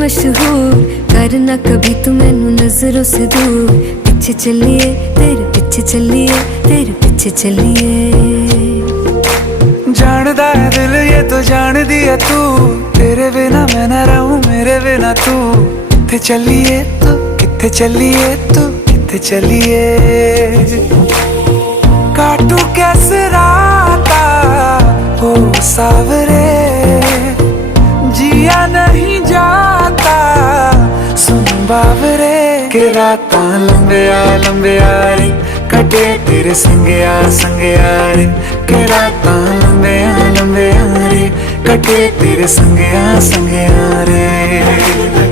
मशहूर, करना कभी तू मैनू नजरों से दूर। पीछे चलिए तेरे पीछे चलिए, तेरे पीछे चलिए। जानदा है दिल ये तो जान दिया तू, तेरे बिना मैं ना रहूं मेरे बिना तू। किथे चलिए तू, किथे चलिए तू, किथे चलिए। काटू कैसे राता हो सावरे, जिया नहीं जाता सुन बावरे। के रातां लंबिया लंबिया रे, कटे तेरे संगया संगया रे। के रातां लंबिया लंबिया रे, कटे तेरे संगया संगया रे।